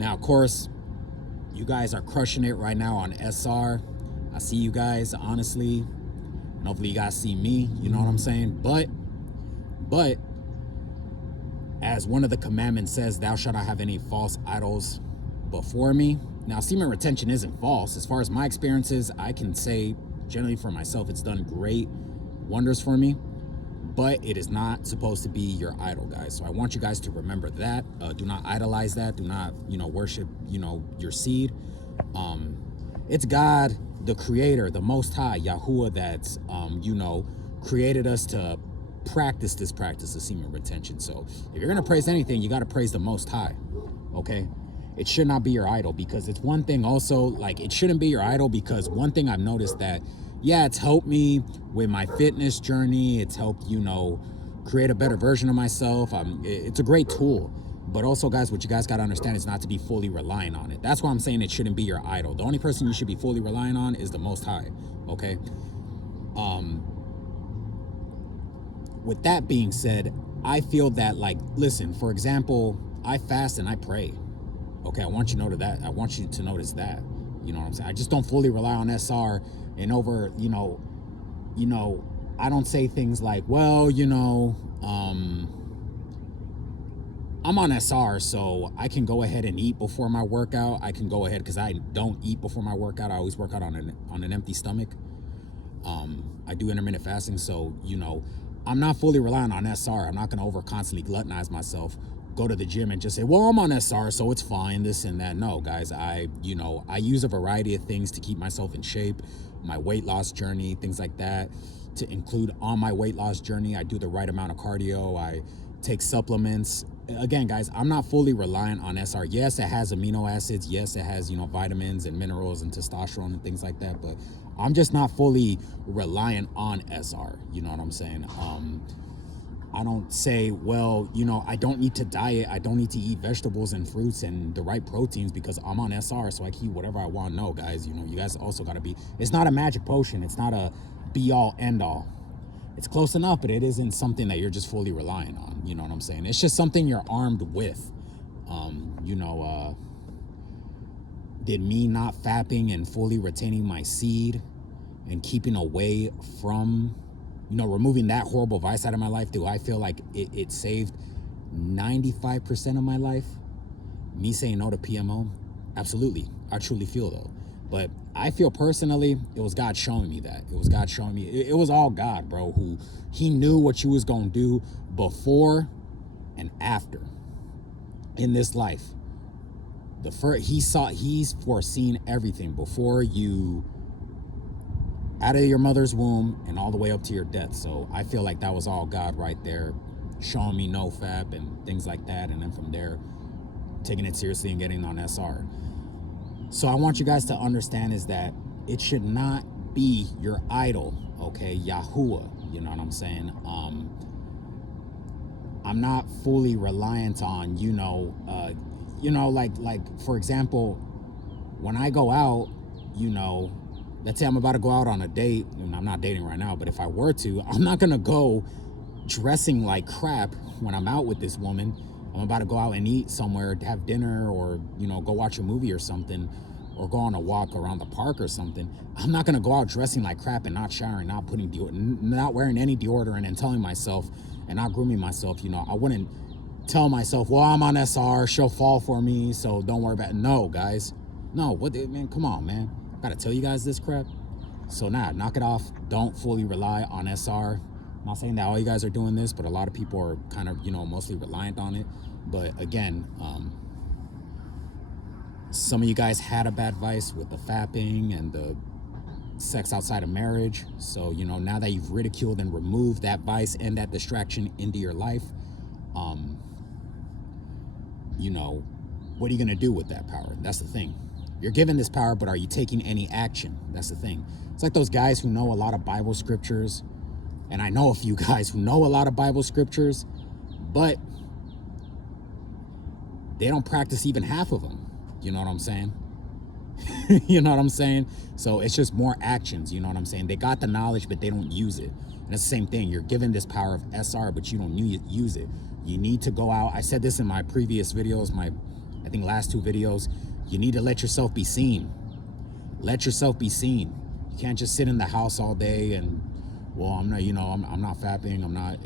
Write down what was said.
Now, of course, you guys are crushing it right now on SR. I see you guys, honestly, and hopefully you guys see me, you know what I'm saying? But as one of the commandments says, thou shalt not have any false idols before me. Now, semen retention isn't false. As far as my experiences, I can say generally for myself, it's done great wonders for me, but it is not supposed to be your idol, guys. So I want you guys to remember that. Do not idolize that. Do not, worship, your seed. It's God, the creator, the most high, Yahuwah, that's, created us to practice this practice of semen retention. So if you're going to praise anything, you got to praise the most high. Okay. It should not be your idol, because it's one thing also, like, it shouldn't be your idol, because one thing I've noticed that, yeah, it's helped me with my fitness journey. It's helped, create a better version of myself. It's a great tool. But also, guys, what you guys got to understand is not to be fully reliant on it. That's why I'm saying it shouldn't be your idol. The only person you should be fully relying on is the Most High, okay? With that being said, I feel that, like, listen, for example, I fast and I pray. Okay, I want you to know that. I want you to notice that. You know what I'm saying? I just don't fully rely on SR and over, I don't say things like, well, I'm on SR, so I can go ahead and eat before my workout. I can go ahead, because I don't eat before my workout. I always work out on an empty stomach. I do intermittent fasting, so, I'm not fully relying on SR. I'm not going to over constantly gluttonize myself, go to the gym and just say, well, I'm on SR, so it's fine, this and that. No, guys, I use a variety of things to keep myself in shape, my weight loss journey, things like that. To include on my weight loss journey, I do the right amount of cardio. I take supplements. Again, guys, I'm not fully reliant on SR. Yes, it has amino acids. Yes, it has, vitamins and minerals and testosterone and things like that. But I'm just not fully reliant on SR. You know what I'm saying? I don't say, well, I don't need to diet. I don't need to eat vegetables and fruits and the right proteins because I'm on SR, so I can eat whatever I want. No, guys, you guys also got to be, it's not a magic potion. It's not a be all end all. It's close enough, but it isn't something that you're just fully relying on. You know what I'm saying? It's just something you're armed with. Did me not fapping and fully retaining my seed and keeping away from, removing that horrible vice out of my life, do I feel like it saved 95% of my life? Me saying no to PMO? Absolutely. I truly feel though. But I feel personally, it was God showing me that. It was God showing me. It was all God, bro, who he knew what you was going to do before and after in this life. He's foreseen everything before you, out of your mother's womb and all the way up to your death. So I feel like that was all God right there, showing me no fap and things like that. And then from there, taking it seriously and getting on SR. So I want you guys to understand is that it should not be your idol, okay? Yahuwah, you know what I'm saying? I'm not fully reliant on, like for example, when I go out, let's say I'm about to go out on a date, and I'm not dating right now, but if I were to, I'm not gonna go dressing like crap when I'm out with this woman. I'm about to go out and eat somewhere, have dinner, or, go watch a movie or something, or go on a walk around the park or something. I'm not going to go out dressing like crap and not showering, not putting not wearing any deodorant and telling myself and not grooming myself. I wouldn't tell myself, well, I'm on SR, she'll fall for me, so don't worry about it. No, guys. No, man, come on, man. I got to tell you guys this crap. So knock it off. Don't fully rely on SR. I'm not saying that all you guys are doing this, but a lot of people are kind of, mostly reliant on it. But again, some of you guys had a bad vice with the fapping and the sex outside of marriage. So, now that you've ridiculed and removed that vice and that distraction into your life, what are you going to do with that power? That's the thing. You're given this power, but are you taking any action? That's the thing. It's like those guys who know a lot of Bible scriptures. And I know a few guys who know a lot of Bible scriptures, but they don't practice even half of them. You know what I'm saying? You know what I'm saying? So it's just more actions. You know what I'm saying? They got the knowledge, but they don't use it. And it's the same thing. You're given this power of SR, but you don't use it. You need to go out. I said this in my previous videos, my I think last 2 videos, you need to let yourself be seen. Let yourself be seen. You can't just sit in the house all day and, well, I'm not, you know, I'm not fapping, I'm not,